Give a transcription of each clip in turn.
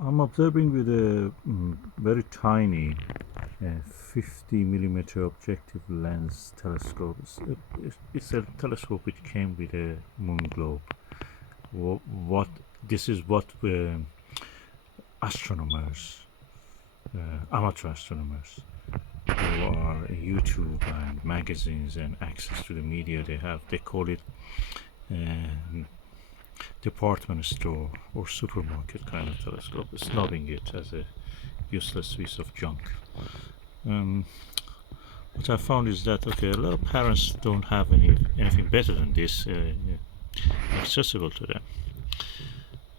I'm observing with a very tiny 50 millimeter objective lens telescope. It's a telescope which came with a moon globe. What this is what astronomers, amateur astronomers, who are YouTube and magazines and access to the media they have, they call it uh, department store or supermarket kind of telescope, snubbing it as a useless piece of junk. Um, what I found is that okay, a lot of parents don't have anything better than this accessible to them,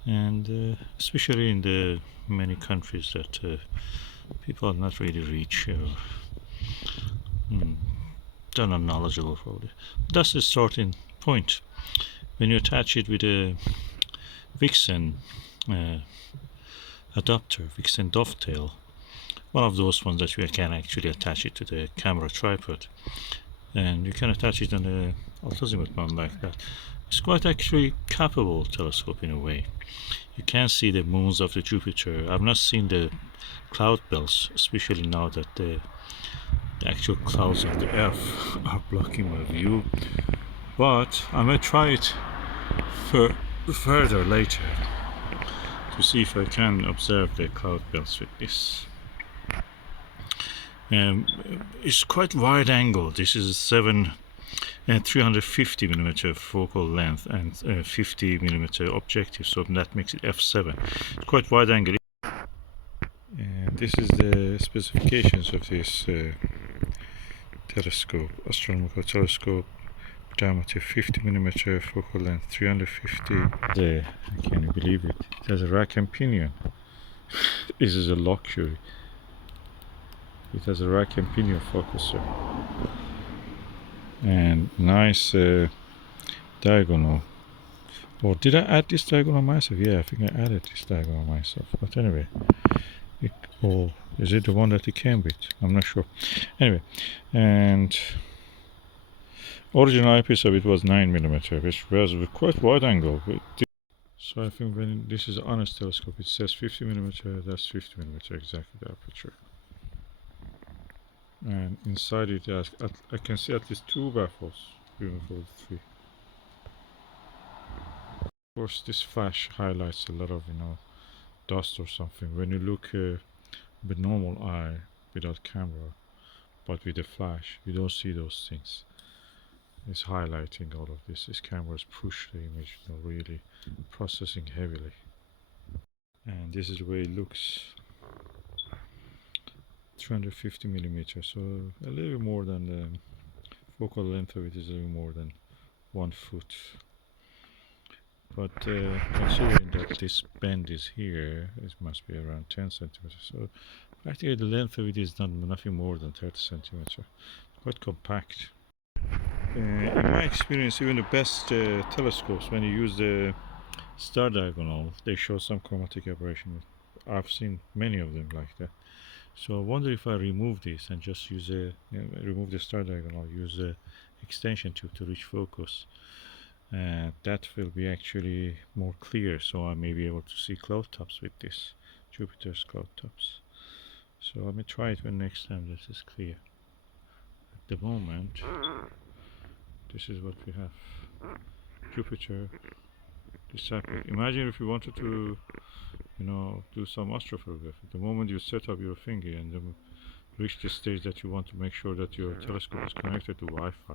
and especially in the many countries that people are not really rich or mm, they're not knowledgeable probably. That's the starting point. When you attach it with a Vixen uh, adapter, Vixen dovetail, one of those ones that you can actually attach it to the camera tripod, and you can attach it on the ultrazimut mount like that. It's quite actually capable telescope in a way. You can see the moons of the Jupiter. I've not seen the cloud belts, especially now that the actual clouds of the Earth are blocking my view. But I may try it further later to see if I can observe the cloud belts with this. Um, it's quite wide angle. This is 350 millimeter focal length and 50 millimeter objective, so that makes it f7. It's quite wide angle. And this is the specifications of this telescope, astronomical telescope, diameter 50 millimeter, focal length 350. Can you believe it? It has a rack and pinion. This is a luxury. It has a rack and pinion focuser and nice diagonal. Or did I add this diagonal myself? Yeah, I think I added this diagonal myself. But anyway, or is it the one that it came with? I'm not sure. Anyway, and original eyepiece of it was 9 millimeter, which was quite wide angle. So I think when this is an honest telescope, it says 50 millimeter. That's 50 millimeter exactly the aperture. And inside it, I can see at least 2 baffles, even for 3. Of course, this flash highlights a lot of dust or something. When you look with normal eye, without camera, but with a flash, you don't see those things. It's highlighting all of this. These cameras push the image, really processing heavily. And this is the way it looks. 350 millimeters, so a little bit more than the focal length of it is a little more than 1 foot. But considering that this bend is here, it must be around 10 centimeters. So practically the length of it is nothing more than 30 centimeters. Quite compact. In my experience, even the best telescopes, when you use the star diagonal, they show some chromatic aberration. I've seen many of them like that. So I wonder if I remove this and just use remove the star diagonal, use a extension tube to reach focus. That will be actually more clear, so I may be able to see cloud tops with this, Jupiter's cloud tops. So let me try it when next time this is clear. At the moment, this is what we have. Jupiter, disciple. Imagine if you wanted to, do some astrophotography. The moment you set up your finger and then reach the stage that you want to make sure that your telescope is connected to Wi-Fi,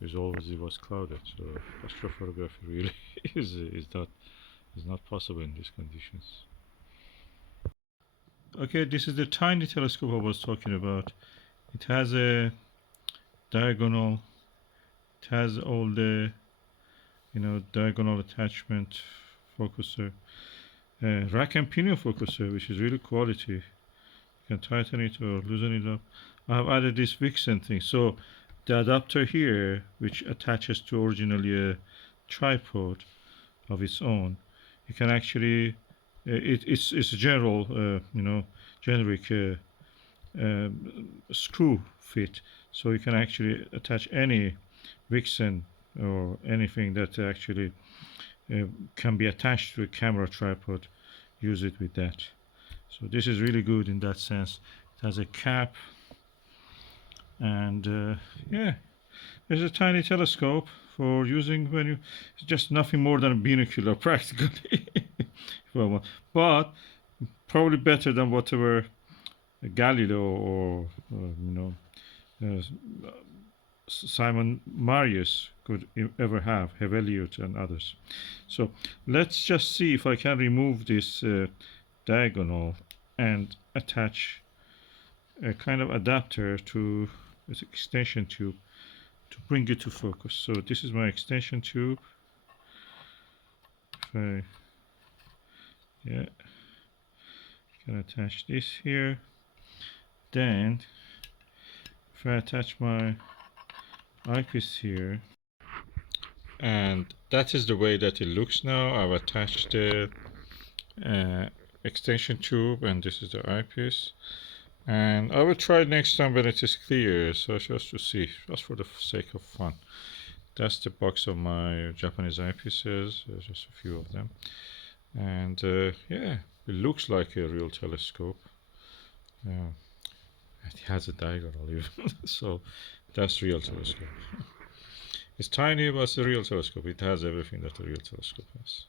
is always it was clouded. So astrophotography really is not possible in these conditions. Okay, this is the tiny telescope I was talking about. It has a diagonal. It has all the diagonal attachment focuser, rack and pinion focuser, which is really quality. You can tighten it or loosen it up. I have added this Vixen thing. So the adapter here, which attaches to originally a tripod of its own, you can actually it's a general generic screw fit, so you can actually attach any Vixen or anything that actually can be attached to a camera tripod. use it with that. So this is really good in that sense. It has a cap, and yeah, there's a tiny telescope for using when you, it's just nothing more than a binocular practically. Well, but probably better than whatever Galileo or uh, Simon Marius could ever have, Hevelius and others. So let's just see if I can remove this diagonal and attach a kind of adapter to this extension tube to bring it to focus. So this is my extension tube. If I, yeah, can attach this here. Then if I attach my eyepiece here, and that is the way that it looks now. I've attached the extension tube, and this is the eyepiece. And I will try next time when it is clear, so just to see, just for the sake of fun. That's the box of my Japanese eyepieces. There's just a few of them, and yeah, it looks like a real telescope. It has a diagonal even, so that's real telescope. It's tiny, but it's a real telescope. It has everything that a real telescope has.